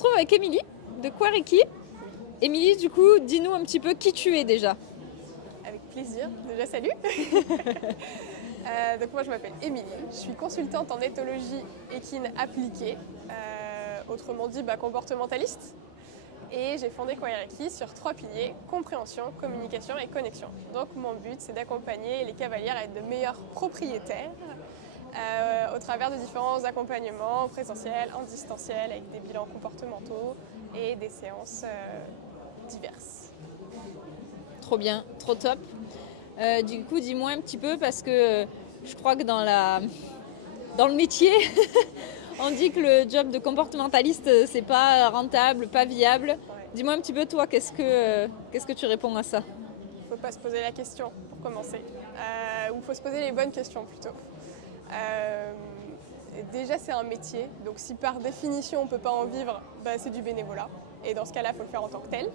retrouve avec Émilie de Quareki. Émilie, du coup, dis-nous un petit peu qui tu es déjà. Avec plaisir. Déjà, salut. Donc moi, je m'appelle Émilie. Je suis consultante en éthologie équine appliquée, autrement dit comportementaliste. Et j'ai fondé Quareki sur 3 piliers, compréhension, communication et connexion. Donc mon but, c'est d'accompagner les cavalières à être de meilleurs propriétaires au travers de différents accompagnements présentiels, en distanciel, avec des bilans comportementaux et des séances diverses. Trop bien, trop top. Du coup, dis-moi un petit peu parce que je crois que dans le métier, on dit que le job de comportementaliste, c'est pas rentable, pas viable. Ouais. Dis-moi un petit peu, toi, qu'est-ce que tu réponds à ça? Il ne faut pas se poser la question pour commencer. Ou il faut se poser les bonnes questions plutôt. Déjà, c'est un métier. Donc si par définition, on ne peut pas en vivre, c'est du bénévolat. Et dans ce cas-là, il faut le faire en tant que tel.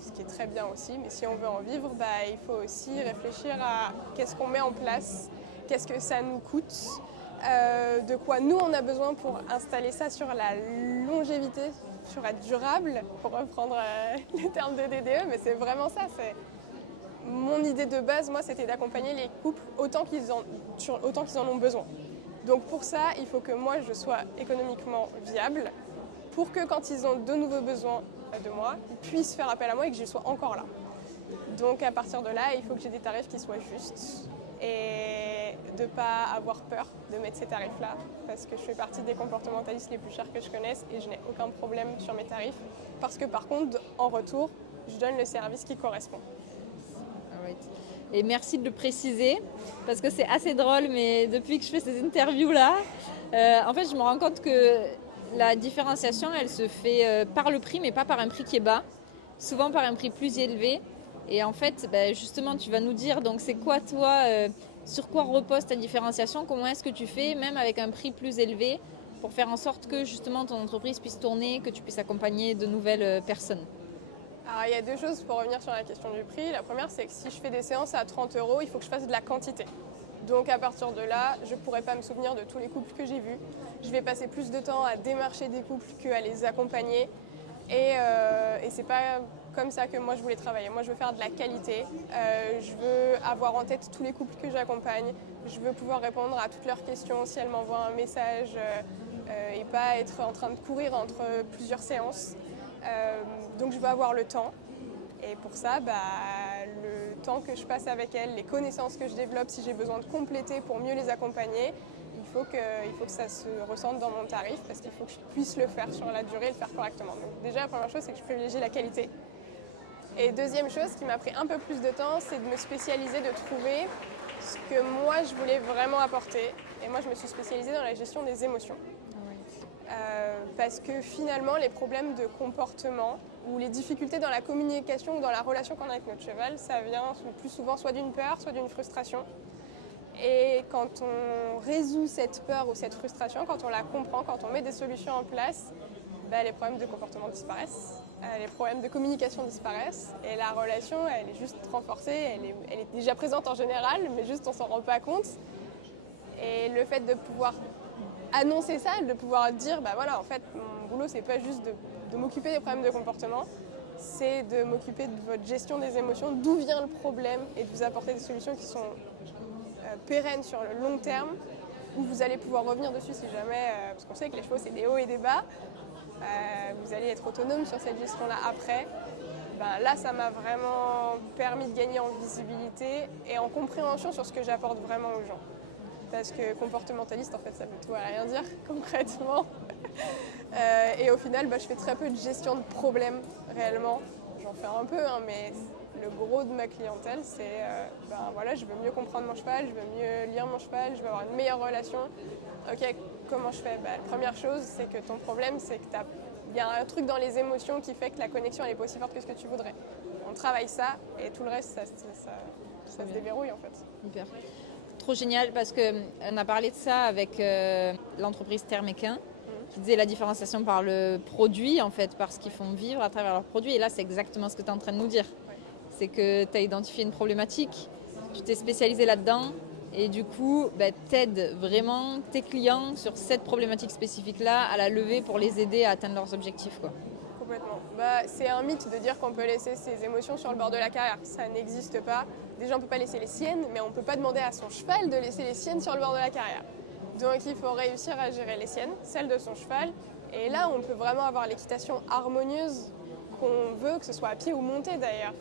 Ce qui est très bien aussi. Mais si on veut en vivre, il faut aussi réfléchir à qu'est-ce qu'on met en place, qu'est-ce que ça nous coûte, de quoi nous on a besoin pour installer ça sur la longévité, sur être durable, pour reprendre les termes de DDE, mais c'est vraiment ça. Mon idée de base, moi, c'était d'accompagner les couples autant qu'ils en ont besoin. Donc pour ça, il faut que moi, je sois économiquement viable pour que quand ils ont de nouveaux besoins de moi, ils puissent faire appel à moi et que je sois encore là. Donc à partir de là, il faut que j'ai des tarifs qui soient justes et de ne pas avoir peur de mettre ces tarifs-là parce que je fais partie des comportementalistes les plus chers que je connaisse et je n'ai aucun problème sur mes tarifs parce que par contre, en retour, je donne le service qui correspond. Et merci de le préciser parce que c'est assez drôle, mais depuis que je fais ces interviews-là, en fait, je me rends compte que la différenciation, elle se fait par le prix, mais pas par un prix qui est bas, souvent par un prix plus élevé. Et en fait, justement, tu vas nous dire, donc c'est quoi toi, sur quoi repose ta différenciation, comment est-ce que tu fais, même avec un prix plus élevé, pour faire en sorte que justement ton entreprise puisse tourner, que tu puisses accompagner de nouvelles personnes. Alors, il y a 2 choses pour revenir sur la question du prix. La première, c'est que si je fais des séances à 30 €, il faut que je fasse de la quantité. Donc à partir de là, je ne pourrai pas me souvenir de tous les couples que j'ai vus. Je vais passer plus de temps à démarcher des couples qu'à les accompagner. Et c'est pas comme ça que moi je voulais travailler. Moi je veux faire de la qualité. Je veux avoir en tête tous les couples que j'accompagne. Je veux pouvoir répondre à toutes leurs questions si elles m'envoient un message et pas être en train de courir entre plusieurs séances. Donc je veux avoir le temps. Et pour ça, le temps que je passe avec elles, les connaissances que je développe, si j'ai besoin de compléter pour mieux les accompagner, il faut que ça se ressente dans mon tarif parce qu'il faut que je puisse le faire sur la durée et le faire correctement. Donc déjà, la première chose, c'est que je privilégie la qualité. Et deuxième chose qui m'a pris un peu plus de temps, c'est de me spécialiser, de trouver ce que moi, je voulais vraiment apporter. Et moi, je me suis spécialisée dans la gestion des émotions. Parce que finalement, les problèmes de comportement ou les difficultés dans la communication ou dans la relation qu'on a avec notre cheval, ça vient le plus souvent soit d'une peur, soit d'une frustration. Et quand on résout cette peur ou cette frustration, quand on la comprend, quand on met des solutions en place, les problèmes de comportement disparaissent, les problèmes de communication disparaissent et la relation, elle est juste renforcée, elle est déjà présente en général, mais juste on s'en rend pas compte. Et le fait de pouvoir annoncer ça, de pouvoir dire en fait mon boulot c'est pas juste de m'occuper des problèmes de comportement, c'est de m'occuper de votre gestion des émotions, d'où vient le problème et de vous apporter des solutions qui sont pérennes sur le long terme où vous allez pouvoir revenir dessus si jamais, parce qu'on sait que les chevaux c'est des hauts et des bas, vous allez être autonome sur cette gestion là après. Là ça m'a vraiment permis de gagner en visibilité et en compréhension sur ce que j'apporte vraiment aux gens. Parce que comportementaliste, en fait, ça veut tout et rien dire, concrètement. Et au final, je fais très peu de gestion de problèmes, réellement. J'en fais un peu, mais le gros de ma clientèle, c'est je veux mieux comprendre mon cheval, je veux mieux lire mon cheval, je veux avoir une meilleure relation. Ok, comment je fais? La première chose, c'est que ton problème, c'est que il y a un truc dans les émotions qui fait que la connexion, elle est pas aussi forte que ce que tu voudrais. On travaille ça, et tout le reste, ça se déverrouille, en fait. Hyper. Trop génial parce qu'on a parlé de ça avec l'entreprise Thermequin qui disait la différenciation par le produit, en fait, par ce qu'ils font vivre à travers leurs produits. Et là, c'est exactement ce que tu es en train de nous dire. Ouais. C'est que tu as identifié une problématique, tu t'es spécialisé là-dedans et du coup t'aides vraiment tes clients sur cette problématique spécifique-là à la lever pour les aider à atteindre leurs objectifs, quoi. Complètement. C'est un mythe de dire qu'on peut laisser ses émotions sur le bord de la carrière. Ça n'existe pas. Déjà, on ne peut pas laisser les siennes, mais on ne peut pas demander à son cheval de laisser les siennes sur le bord de la carrière. Donc il faut réussir à gérer les siennes, celles de son cheval. Et là, on peut vraiment avoir l'équitation harmonieuse qu'on veut, que ce soit à pied ou monté d'ailleurs,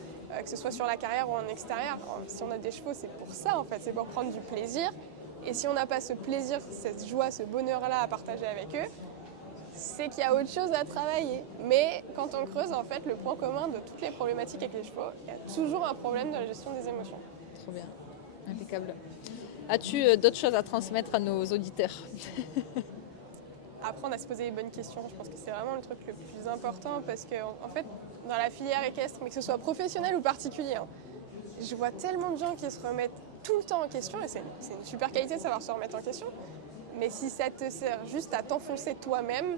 que ce soit sur la carrière ou en extérieur. Si on a des chevaux, c'est pour ça en fait, c'est pour prendre du plaisir. Et si on n'a pas ce plaisir, cette joie, ce bonheur-là à partager avec eux, c'est qu'il y a autre chose à travailler. Mais quand on creuse, en fait, le point commun de toutes les problématiques avec les chevaux, il y a toujours un problème de la gestion des émotions. Trop bien, impeccable. As-tu d'autres choses à transmettre à nos auditeurs? Apprendre à se poser les bonnes questions, je pense que c'est vraiment le truc le plus important parce que, en fait, dans la filière équestre, mais que ce soit professionnel ou particulier, je vois tellement de gens qui se remettent tout le temps en question, et c'est une super qualité de savoir se remettre en question. Mais si ça te sert juste à t'enfoncer toi-même,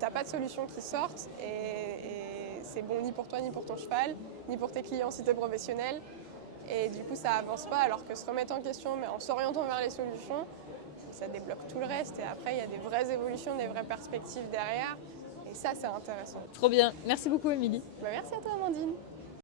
t'as pas de solution qui sorte et c'est bon ni pour toi, ni pour ton cheval, ni pour tes clients si t'es professionnel. Et du coup, ça avance pas, alors que se remettre en question, mais en s'orientant vers les solutions, ça débloque tout le reste. Et après, il y a des vraies évolutions, des vraies perspectives derrière. Et ça, c'est intéressant. Trop bien. Merci beaucoup, Émilie. Merci à toi, Amandine.